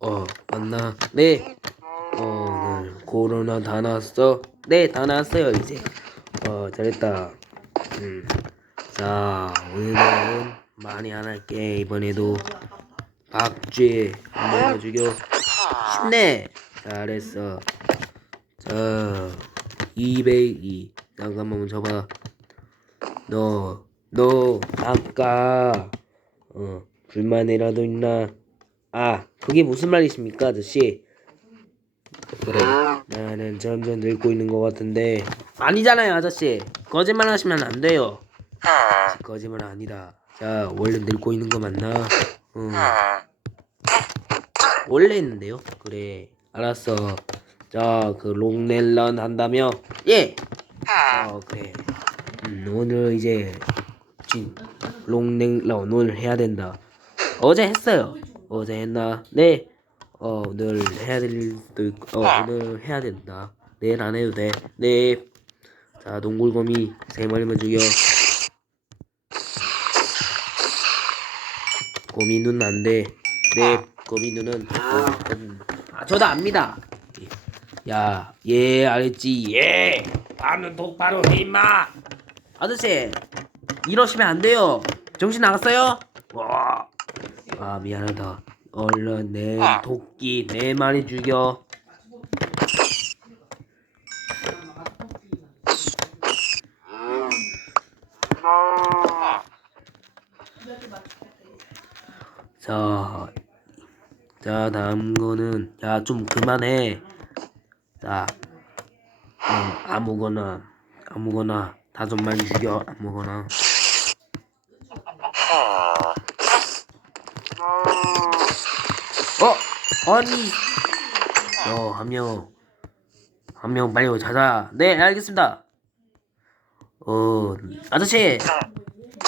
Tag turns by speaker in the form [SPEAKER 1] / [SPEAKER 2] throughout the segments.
[SPEAKER 1] 어, 맞나? 네. 어, 오늘 코로나 다 나왔어? 네, 다 나왔어요, 이제. 어, 잘했다. 음. 자, 오늘은 많이 안 할게. 이번에도 박쥐 한번 해주겨. 쉽네. 잘했어. 자, 202. 잠깐만 멈춰봐. 너, 너, 아까, 어, 불만이라도 있나? 아, 그게 무슨 말이십니까, 아저씨? 그래, 나는 점점 늙고 있는 것 같은데. 아니잖아요, 아저씨. 거짓말 하시면 안 돼요. 거짓말 아니다. 자, 원래 늙고 있는 거 맞나? 응. 원래 있는데요? 그래, 알았어. 자, 그 롱넬런 한다며? 예! 어, 그래. 음, 오늘 이제, 진, 롱넬런을 해야 된다. 어제 했어요. 어제 했나? 네. 어, 오늘 해야 될 수도 있고, 어, 오늘 해야 된다. 내일 안 해도 돼. 네. 자, 동굴거미 세 마리만 죽여. 거미 눈 안 돼. 네. 거미 눈은, 어, 음, 아, 저도 압니다. 야, 예, 알겠지. 예. 나는 똑바로 해, 임마. 아저씨, 이러시면 안 돼요. 정신 나갔어요? 와. 아 미안하다. 얼른 내 토끼 네 마리 죽여. 자, 자 다음 거는 야 좀 그만해. 자, 어, 아무거나 아무거나 다섯 마리 죽여 아무거나. 어? 아니 어, 한 명. 한 명 빨리 자자. 네, 알겠습니다. 어, 아저씨.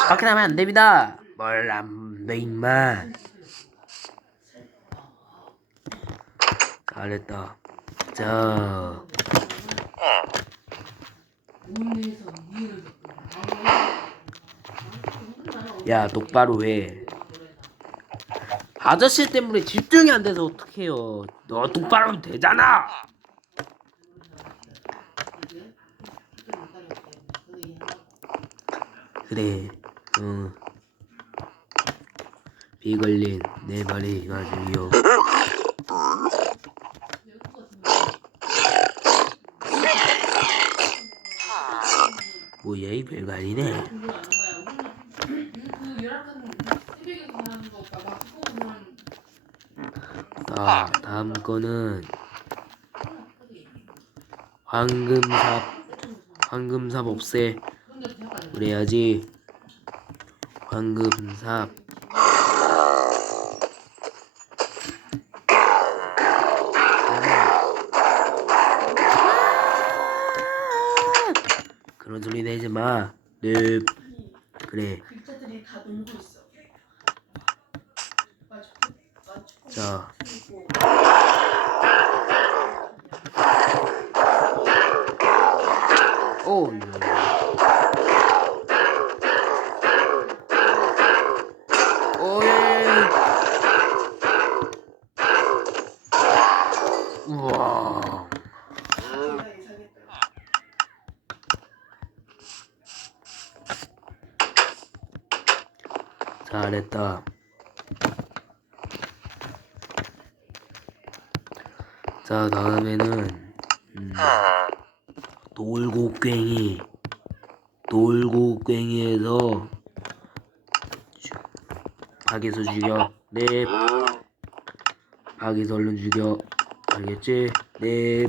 [SPEAKER 1] 밖에 나면 안 됩니다. 뭘안돼 임마. 잘했다. 자. 야, 똑바로 해. 아저씨 때문에 집중이 안 돼서 어떡해요. 너 똑바로 하면 되잖아. 그래, 어. 비걸린 내 말이 가지고요. 뭐야 이 별 거. 자, 다음 거는 황금삽 황금삽 없애 그래야지 황금삽 그런 소리 내지 마. 네. 그래.
[SPEAKER 2] 글자들이 다 놀고 있어. 맞아. 맞아.
[SPEAKER 1] 자. 오. 오예. 우와.
[SPEAKER 2] 내가 예상했다.
[SPEAKER 1] 잘했다. 자, 다음에는 음, 돌고괭이 돌고괭이에서 주- 박에서 죽여. 네. 박에서 얼른 죽여. 알겠지? 네.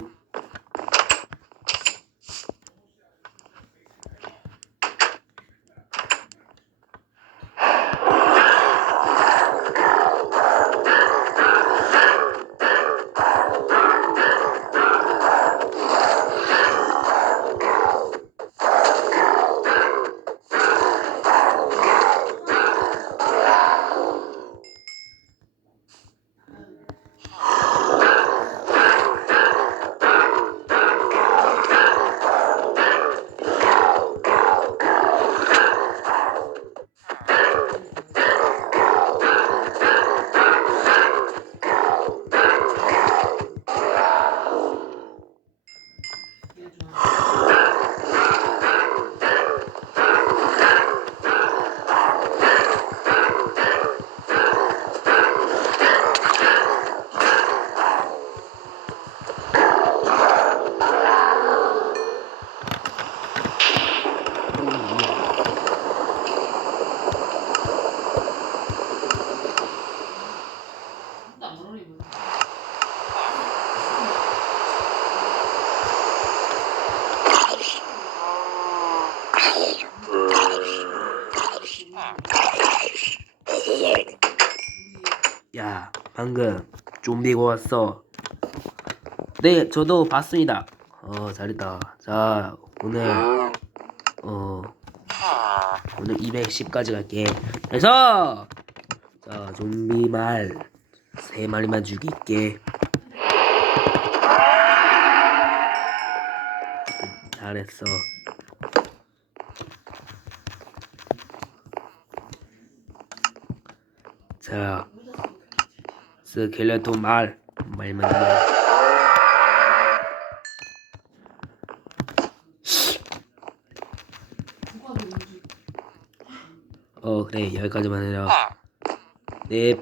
[SPEAKER 1] 방금 좀비가 왔어. 네, 저도 봤습니다. 어, 잘했다. 자, 오늘 어 오늘 210까지 갈게. 그래서 자, 좀비 말 세 마리만 죽일게. 잘했어. 자, 스켈레톤 말 말만 해. 어 그래 여기까지만 해라 네